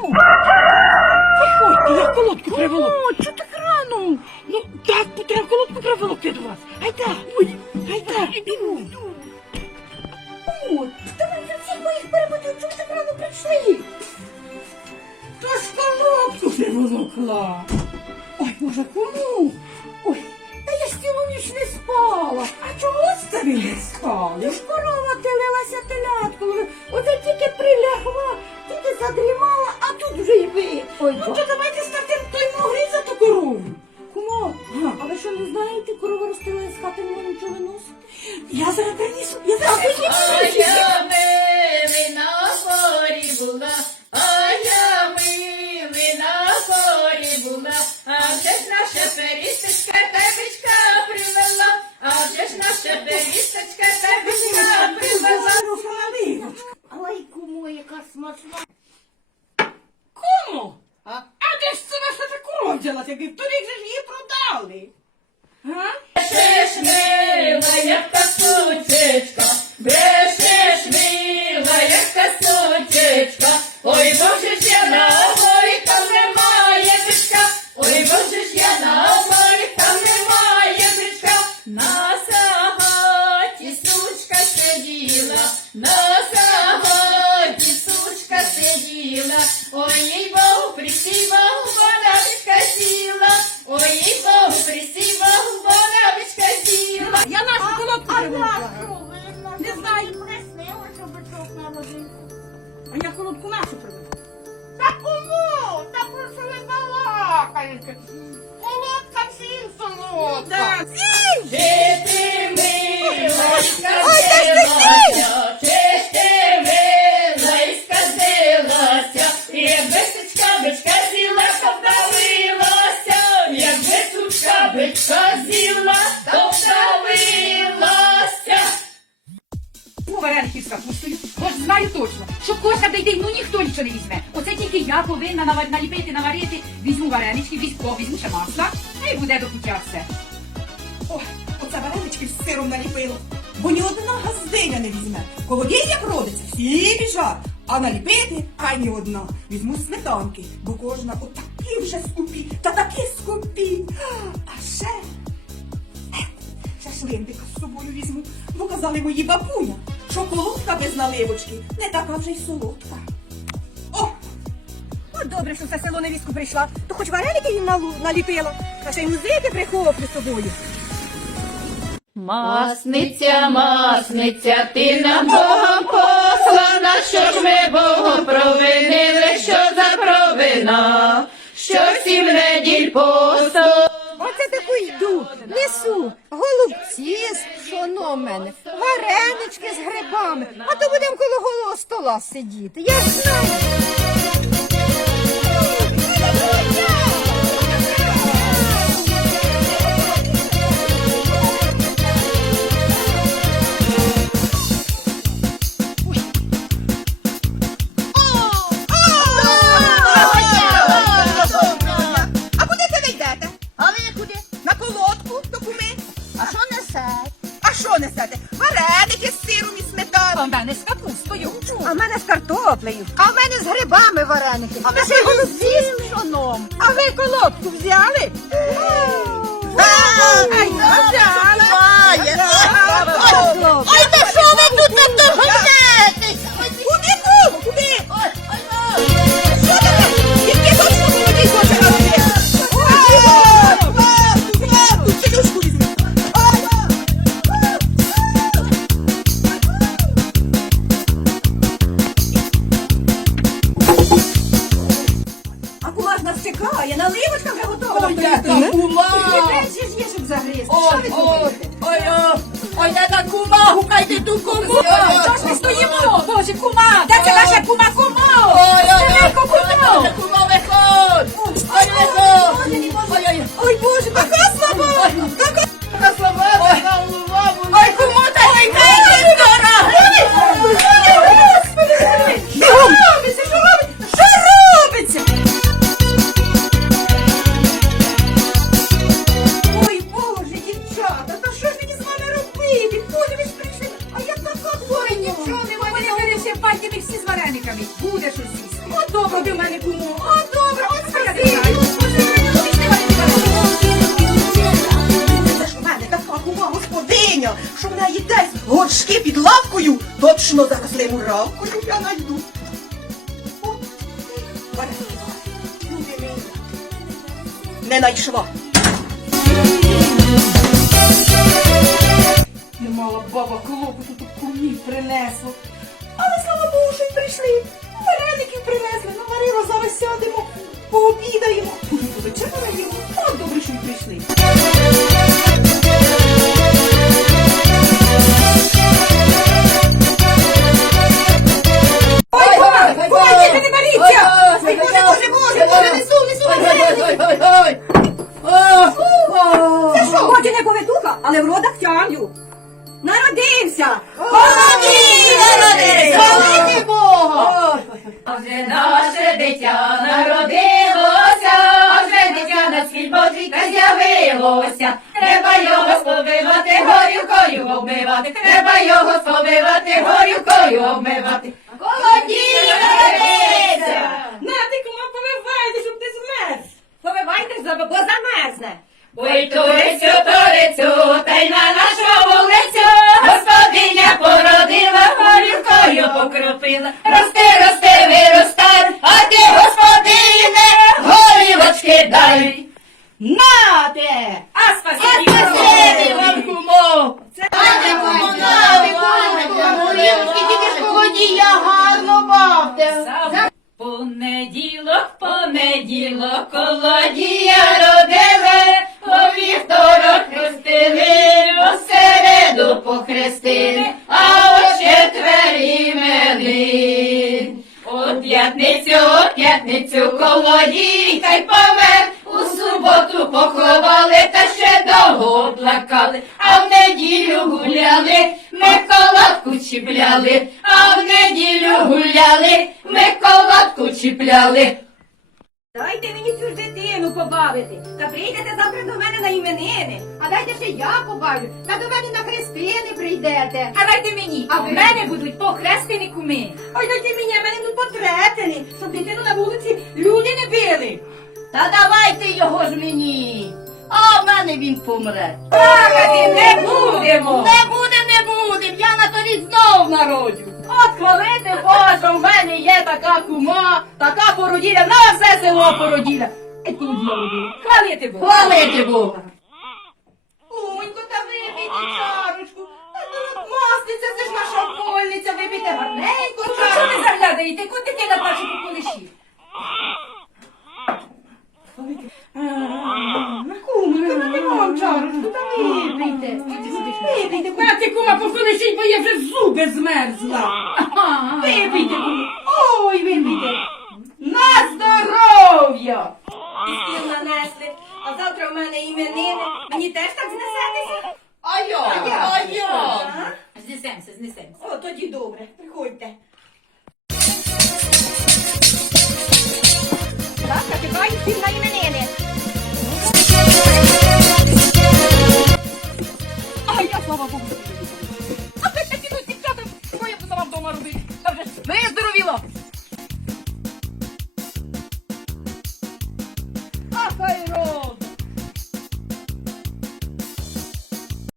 Чому? Виходьте, я колодку треба О, чого так рано? Ну, так, треба колодку треба волокти до вас. Гайда, ой, гайда, іду. О, та ви вже всіх моїх перебудів, чому так рано прийшли? Та ж колодку не волокла. Ой, може, кому? Ой, та я ж цілу ніч не спала. А чого ж тобі не спала? Ти ну, ж корова телилася телятку. Оце тільки прилягла, тільки задрімала, а тут вже. Ой, Ну ба- то давайте стартим на сагаті сучка сиділа, ой, їй Богу присіла, вона бичка сіла, ой, їй Богу присіла, вона бичка сіла. Я нашу колодку приволокла. Не знаю. А я колодку нашу привезла. Та кому? Та про що ви балакаєте? Колодка всім солодка. Повинна наліпити, наварити, візьму варенички, візьму, візьму ще масла, і буде до пуття все. Ой, оце варенички з сиром наліпило. Бо ні одна газдиня не візьме. Колодій як родиться, всі біжать. А наліпити ані одна. Візьму сметанки, бо кожна отакі вже скупі, та такі скупі. А ще, е, ще шлиндика з собою візьму, бо казали мої бабуня, що колодка без наливочки не така вже й солодка. Добре, що все село невістку прийшла, то хоч вареники їм наліпила, та ще й музики прихоплю з собою. Масниця, масниця, ти нам Богом послана, що ж ми Богом провинили, що за провина, що сім неділь посту. Оце таку йду, несу голубці з пшоном мене, варенички з грибами, а то будемо коло голого стола сидіти. Я знаю. А А в мене з картоплею, а в мене з грибами вареники, а й голубці з пшоном. А ви колодку взяли? Ай, Ой, та що ви тут так догонетесь? Нас чекає, наливочка вже готова. Ой, яка кума. Ще ж є, щоб загризти. Що Ой, ви ой, думаєте? ой, ой, ой, я на кума, гукайте ту куму. Що ж ми стоїмо? Боже, кума! Де це наша кума кума? Ой, ой, ой, Синенько, кума! ой, кума, виходь. Ой, виходь. Ой, ой, Ой, Боже, така дасть горшки під лавкою, точно зараз лемуравкою я найду. Не найшла. Не мала баба клопоту тут кумів принесла. Але слава Богу, що й прийшли. Вареників принесли, наварила, зараз сядемо, пообідаємо. Наїмо. От добре, що й прийшли. З'явилося. Треба його сповивати, горюкою обмивати, треба його сповивати, горюкою обмивати. Колодій народився! На, ти повивайте, щоб ти змерз! Повивайте, бо замерзне! Ой, турицю, турицю, та й на нашу вулицю, господиня породила, горюкою покропила. Рости, рости, виростай, а ти, господине, горілочки дай. Нате! А спасибі! Спасибі вам, кумо! Пане комунали, горілки тільки ж колодія гарно бавте! Понеділок, понеділок, колодія родили, у вівторок хрестили, у середу похрестили, а у четвер імени. У п'ятницю, у п'ятницю колодій та й помер, чіпляли, а в неділю гуляли, ми колодку чіпляли. Дайте мені цю дитину побавити. Та прийдете завтра до мене на іменини. А дайте ще я побавлю. Та до мене на хрестини прийдете. А дайте мені, а в мене будуть похрестені куми. Ой, дайте мені, а мене тут потрепені, щоб дитину на вулиці люди не били. Та давайте його ж мені, а в мене він помре. Плакати не будемо. Не буде, торік знов народжу. От хвалити Боже, в мене є така кума, така породіля, на все село породіля. Е, породіля родила. Хвалити Бога. Хвалити Бога. Умонько, та випийте чарочку. Тут маслиця, це ж наша окольниця, випийте гарненько Що ви заглядаєте? Куди ти на першу поколиші? Кумонько, дайте вам чарочку, та випийте. Випийте, кума. ти кума бо я вже зуби змерзла. Випийте. Ой, випийте. На здоров'я! Стіл нанесли, а завтра в мене іменини. Мені теж так знесетеся? А я, я, а я. А? Знесемося, знесемося. О, тоді добре, приходьте. Завтра чекаю всіх на іменини.